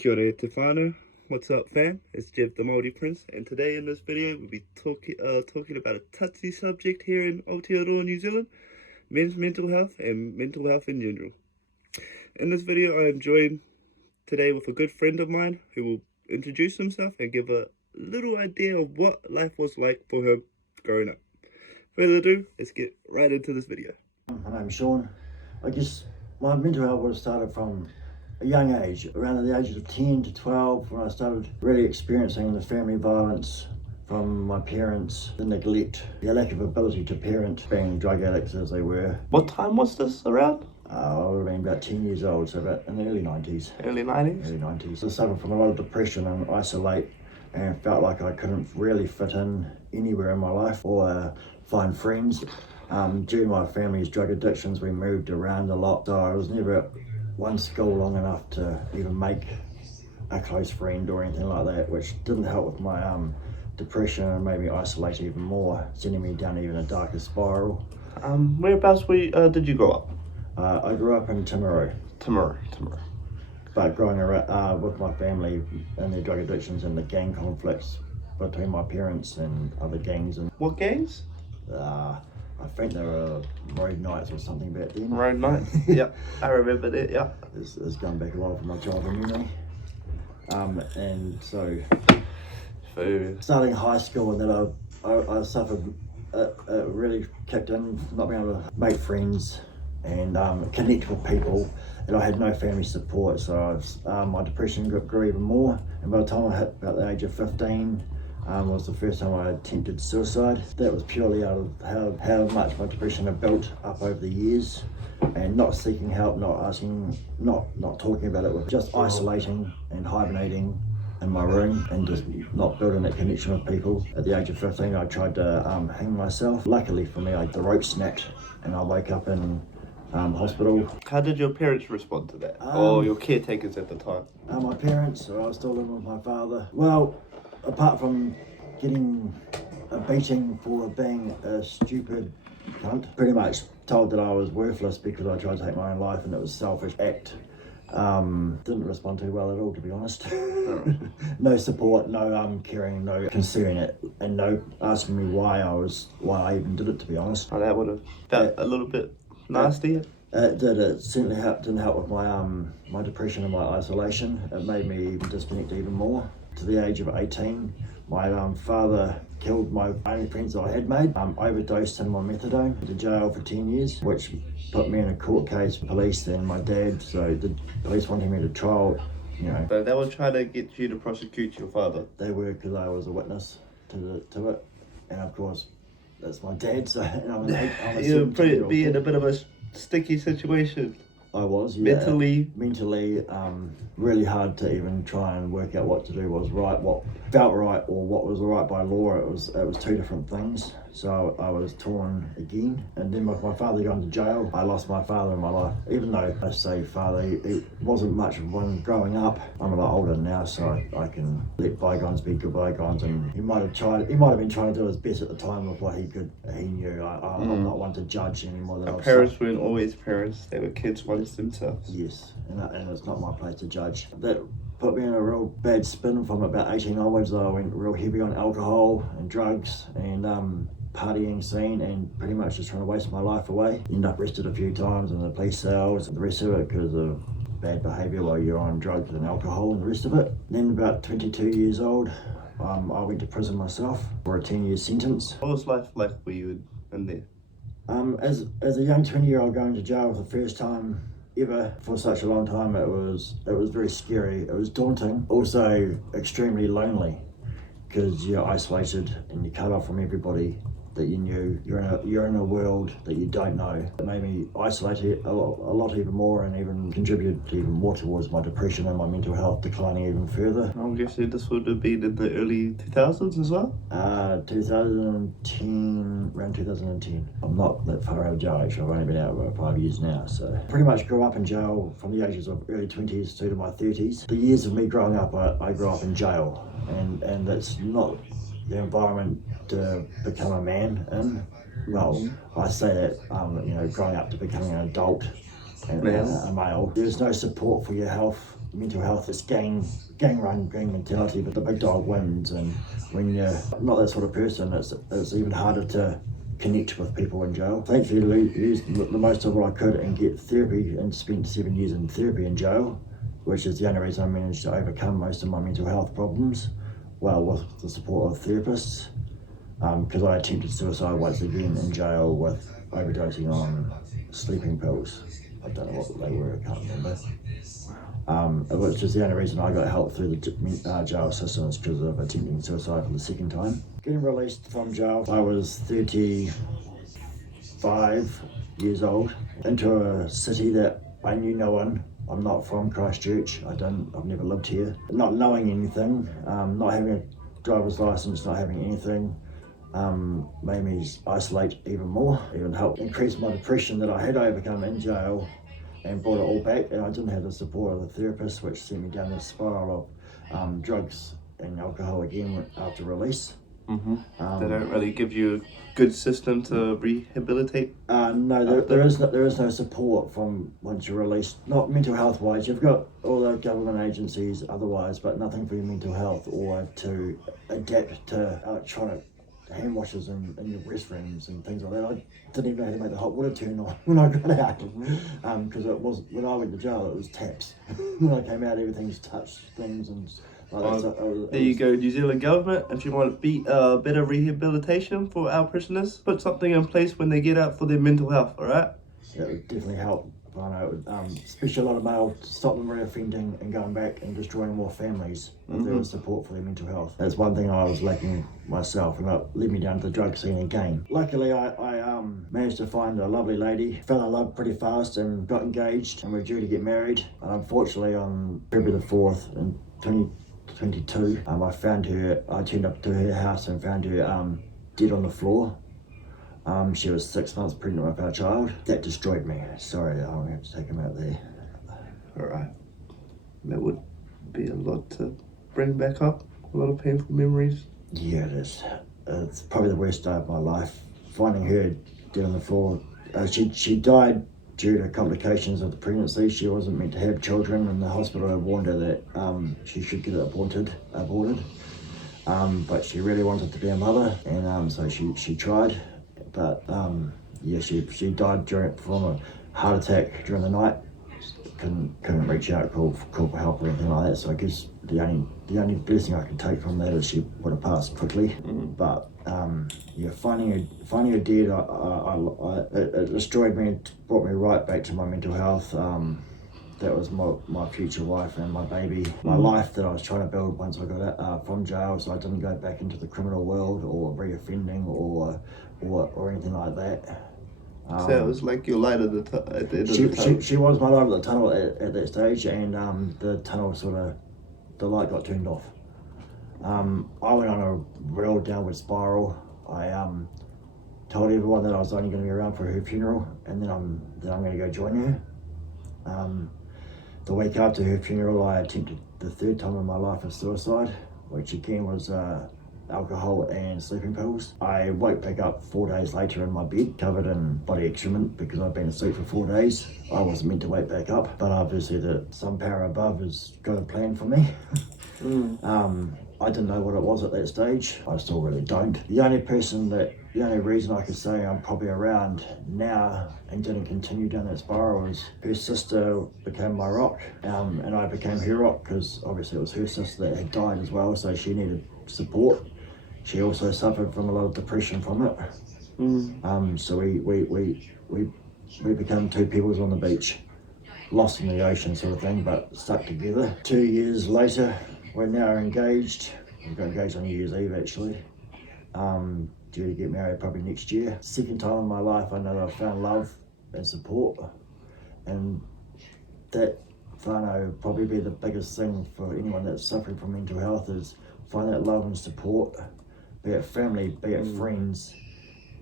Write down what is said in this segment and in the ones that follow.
Kia ora te whānau. What's up, fam? It's Jeff the Māori Prince, and today in this video we'll be talking about a touchy subject here in Aotearoa, New Zealand: men's mental health and mental health in general. In this video I am joined today with a good friend of mine who will introduce himself and give a little idea of what life was like for him growing up. Further ado, let's get right into this video. My name's Sean. I guess my mental health would have started from a young age, around the ages of 10 to 12, when I started really experiencing the family violence from my parents, the neglect, the lack of ability to parent, being drug addicts as they were. What time was this around? I would have been about 10 years old, so about in the early 90s. Early 90s? Early 90s. I suffered from a lot of depression and isolate, and felt like I couldn't really fit in anywhere in my life or find friends. Due to my family's drug addictions, we moved around a lot, so I was never at one school long enough to even make a close friend or anything like that, which didn't help with my depression and made me isolate even more, sending me down even a darker spiral. Whereabouts did you grow up? I grew up in Timaru. Timaru. But growing around with my family and their drug addictions and the gang conflicts between my parents and other gangs. And What gangs? I think they were road nights or something back then. Road nights? Yep, I remember that, yeah. It's gone back a while from my childhood memory. And so, starting high school, and then I suffered, it really kicked in, not being able to make friends and connect with people, and I had no family support, so my depression grew even more, and by the time I hit about the age of 15, was the first time I attempted suicide. That was purely out of how much my depression had built up over the years, and not seeking help, not asking, not talking about it, just isolating and hibernating in my room and just not building that connection with people. At the age of 15, I tried to hang myself. Luckily for me, the rope snapped and I woke up in hospital. How did your parents respond to that? Or your caretakers at the time? My parents, so I was still living with my father. Well, apart from getting a beating for being a stupid cunt, pretty much told that I was worthless because I tried to take my own life and it was a selfish act. Didn't respond too well at all, to be honest. No support, no caring, no considering it, and no asking me why I even did it, to be honest. Oh, that would have felt a little bit nasty. It did. It certainly didn't help with my depression and my isolation. It made me even disconnect even more. To the age of 18, my father killed my only friends I had made, overdosed him on methadone, to jail for 10 years, which put me in a court case with police and my dad, so the police wanted me to trial, So they were trying to get you to prosecute your father? They were, because I was a witness to it, and of course, that's my dad, so I'm You're be in a bit of a sticky situation. I was, yeah. Mentally, really hard to even try and work out what to do was right, what felt right, or what was right by law. It was two different things. So I was torn again, and then with my father going to jail, I lost my father in my life. Even though I say father, it wasn't much of one growing up. I'm a lot older now, so I can let bygones be good bygones. And he might have been trying to do his best at the time with what he knew. I'm not one to judge anymore. Parents weren't always parents; they were kids once themselves. Yes, and it's not my place to judge. That put me in a real bad spin from about 18 onwards. I went real heavy on alcohol and drugs and partying scene, and pretty much just trying to waste my life away. End up arrested a few times in the police cells and the rest of it because of bad behaviour while you're on drugs and alcohol and the rest of it. Then about 22 years old, I went to prison myself for a 10-year sentence. What was life like for you in there? As a young 20-year-old going to jail for the first time ever for such a long time, it was very scary. It was daunting, also extremely lonely, because you're isolated and you're cut off from everybody that you knew. You're in a world that you don't know. It made me isolate a lot even more, and even contributed even more towards my depression and my mental health declining even further. I'm guessing this would have been in the early 2000s as well? 2010, around 2010. I'm not that far out of jail actually, I've only been out about 5 years now, so. Pretty much grew up in jail from the ages of early 20s to my 30s. The years of me growing up, I grew up in jail, and that's not the environment to become a man in. Well, I say that, growing up to becoming an adult and a male, there's no support for your health mental health, it's gang mentality, but the big dog wins, and when you're not that sort of person, it's even harder to connect with people in jail. Thankfully, used the most of what I could and get therapy, and spent 7 years in therapy in jail, which is the only reason I managed to overcome most of my mental health problems, well, with the support of therapists, because I attempted suicide once again in jail with overdosing on sleeping pills. I don't know what they were, I can't remember. Which is the only reason I got help through the jail system, is because of attempting suicide for the second time. Getting released from jail, I was 35 years old, into a city that I knew no one. I'm not from Christchurch. I've never lived here. Not knowing anything, not having a driver's license, not having anything, made me isolate even more, even helped increase my depression that I had overcome in jail and brought it all back. And I didn't have the support of the therapist, which sent me down this spiral of drugs and alcohol again after release. They don't really give you a good system to rehabilitate? No, there is no support from once you're released. Not mental health wise, you've got all the government agencies otherwise, but nothing for your mental health or to adapt to electronic hand washers in your restrooms and things like that. I didn't even know how to make the hot water turn on when I got out, because it was, when I went to jail, it was taps. When I came out, everything's touch things and like that. So there you go, New Zealand government. If you want to be better rehabilitation for our prisoners, put something in place when they get out for their mental health. All right. That would definitely help. I know, especially a lot of male, stop them reoffending and going back and destroying more families if there was support for their mental health. That's one thing I was lacking myself, and that led me down to the drug scene again. Luckily, I managed to find a lovely lady, fell in love pretty fast and got engaged, and we're due to get married. And unfortunately, on February the 4th in 2022, I found her, I turned up to her house and found her dead on the floor. She was 6 months pregnant with our child. That destroyed me. Sorry, I'll have to take him out there. Alright. That would be a lot to bring back up. A lot of painful memories. Yeah, it is. It's probably the worst day of my life. Finding her dead on the floor. She died due to complications of the pregnancy. She wasn't meant to have children, and the hospital had warned her that she should get aborted. But she really wanted to be a mother, and so she tried. But yeah, she died from a heart attack during the night. Couldn't reach out, call for help or anything like that. So I guess the only blessing I can take from that is she would have passed quickly. But yeah, finding her dead, it destroyed me. It brought me right back to my mental health. That was my future wife and my baby, my life that I was trying to build once I got out from jail, so I didn't go back into the criminal world or reoffending or anything like that. So it was like your light at the end of the tunnel. She was my light at the tunnel at that stage, and the tunnel the light got turned off. I went on a real downward spiral. I told everyone that I was only going to be around for her funeral, and then I'm going to go join her. The week after her funeral, I attempted the third time in my life of suicide, which again was alcohol and sleeping pills. I woke back up 4 days later in my bed, covered in body excrement, because I'd been asleep for 4 days. I wasn't meant to wake back up, but obviously some power above has got a plan for me. I didn't know what it was at that stage. I still really don't. The only reason I could say I'm probably around now and didn't continue down that spiral is her sister became my rock, and I became her rock, because obviously it was her sister that had died as well, so she needed support. She also suffered from a lot of depression from it. So we became two peoples on the beach, lost in the ocean sort of thing, but stuck together. 2 years later, we're now engaged. We got engaged on New Year's Eve actually. Due to get married probably next year. Second time in my life I know that I found love and support, and that whānau probably be the biggest thing for anyone that's suffering from mental health, is find that love and support, be it family, be it friends,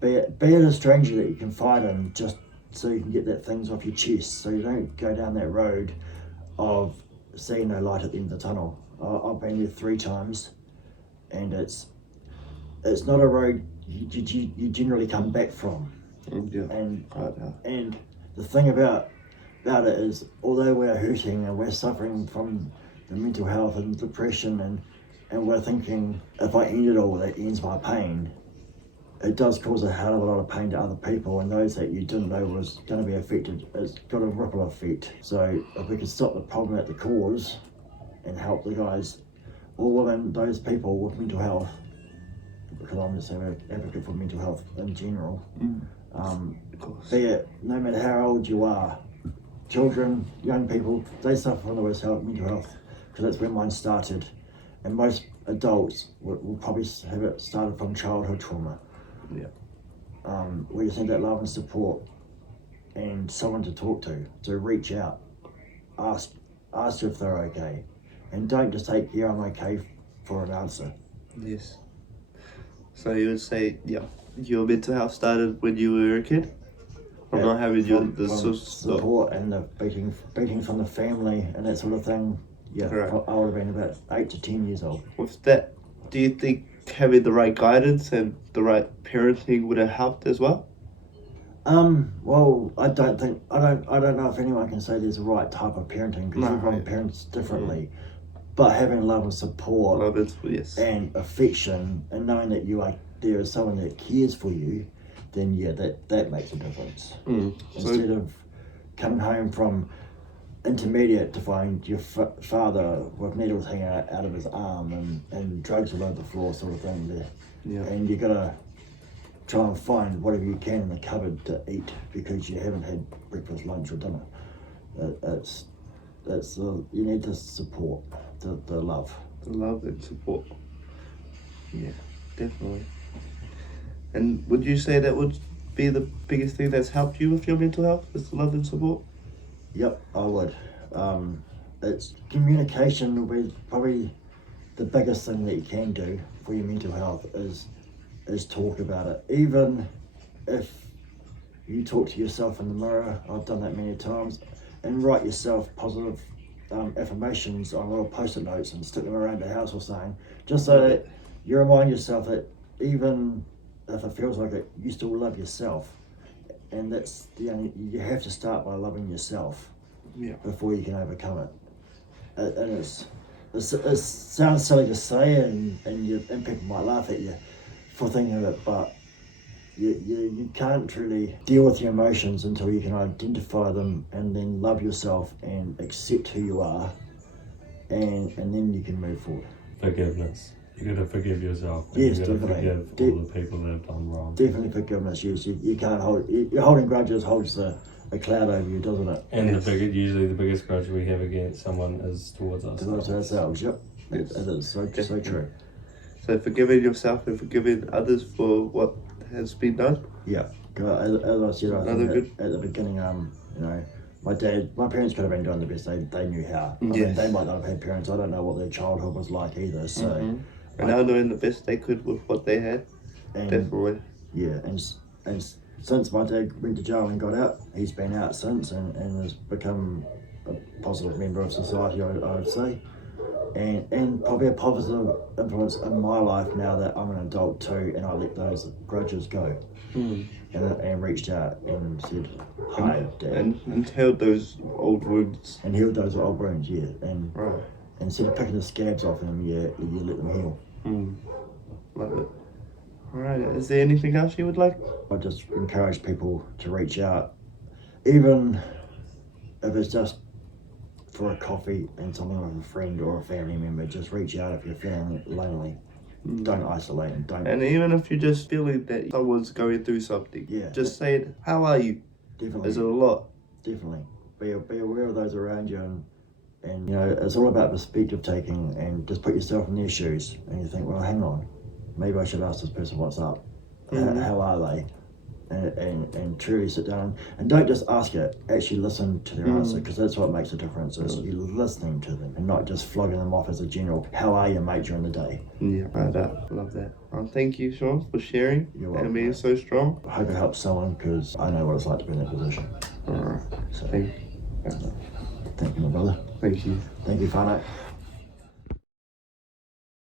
be it a stranger that you can confide in, just so you can get that things off your chest, so you don't go down that road of seeing no light at the end of the tunnel. I've been there 3 times, and it's not a road you generally come back from. Yeah. And the thing about about it is, although we're hurting and we're suffering from the mental health and depression, and we're thinking, if I end it all, that ends my pain, it does cause a hell of a lot of pain to other people, and those that you didn't know was going to be affected, it's got a ripple effect. So if we could stop the problem at the cause and help the guys or women, those people with mental health, because I'm just an advocate for mental health in general, be it no matter how old you are, children, young people, they suffer from the worst mental health, because that's where mine started. And most adults will probably have it started from childhood trauma. Yeah. We just need that love and support and someone to talk to reach out, ask if they're okay, and don't just take "yeah, I'm okay" for an answer. Yes. So you would say, yeah, your mental health started when you were a kid? From not having from support and the beating from the family and that sort of thing. Yeah, right. I would have been about 8 to 10 years old. With that, do you think having the right guidance and the right parenting would have helped as well? Well, I don't know if anyone can say there's a right type of parenting, because everyone parents differently. But having love and support, yes, and affection, and knowing that there is someone that cares for you, then yeah, that makes a difference. Instead of coming home from intermediate to find your father with needles hanging out of his arm and drugs all over the floor, sort of thing there. Yeah. And you gotta try and find whatever you can in the cupboard to eat because you haven't had breakfast, lunch or dinner. You need the support, the love. The love and support. Yeah, definitely. And would you say that would be the biggest thing that's helped you with your mental health, is the love and support? Yep, I would. It's communication will be probably the biggest thing that you can do for your mental health is talk about it. Even if you talk to yourself in the mirror, I've done that many times, and write yourself positive affirmations on little post-it notes and stick them around the house or something, just so that you remind yourself that even if it feels like it, you still love yourself. And that's you have to start by loving yourself before you can overcome it. And it sounds silly to say, and people might laugh at you for thinking of it, but you can't truly deal with your emotions until you can identify them and then love yourself and accept who you are, and then you can move forward. Forgiveness. You gotta forgive yourself. Yes, you gotta definitely. forgive all the people that have done wrong. Definitely forgiveness. Yes, you can't hold. You're holding grudges holds a cloud over you, doesn't it? And usually the biggest grudge we have against someone is towards us. Towards ourselves. Yep, it is so true. So forgiving yourself and forgiving others for what has been done. Yeah, as I said, I think at the beginning, my parents could have been doing the best they knew how. I mean, they might not have had parents. I don't know what their childhood was like either. So, and now doing the best they could with what they had. Definitely. Yeah, and since my dad went to jail and got out, he's been out since and has become a positive member of society, I would say. And probably a positive influence in my life now that I'm an adult too, and I let those grudges go, and reached out and said hi, Dad, and healed those old wounds. And healed those old wounds, yeah. And instead of picking the scabs off them, you let them heal. Love it. All right. Is there anything else you would like? I just encourage people to reach out, even if it's just for a coffee and something with a friend or a family member. Just reach out if you're feeling lonely. Don't isolate and don't. And even if you're just feeling that someone's going through something, just say, "How are you?" Definitely. There's a lot. Definitely. Be aware of those around you, and it's all about perspective taking, and just put yourself in their shoes, and you think, well, hang on, maybe I should ask this person what's up. How are they? And truly sit down and don't just ask it, actually listen to their answer, because that's what makes a difference, is you listening to them and not just flogging them off as a general, how are you, mate, during the day. Yeah, right up. Love that. Thank you, Sean, for sharing. You're welcome, and being so strong. I hope it helps someone, because I know what it's like to be in that position. Alright. So, thank you, my brother. Thank you. Thank you, Whānau.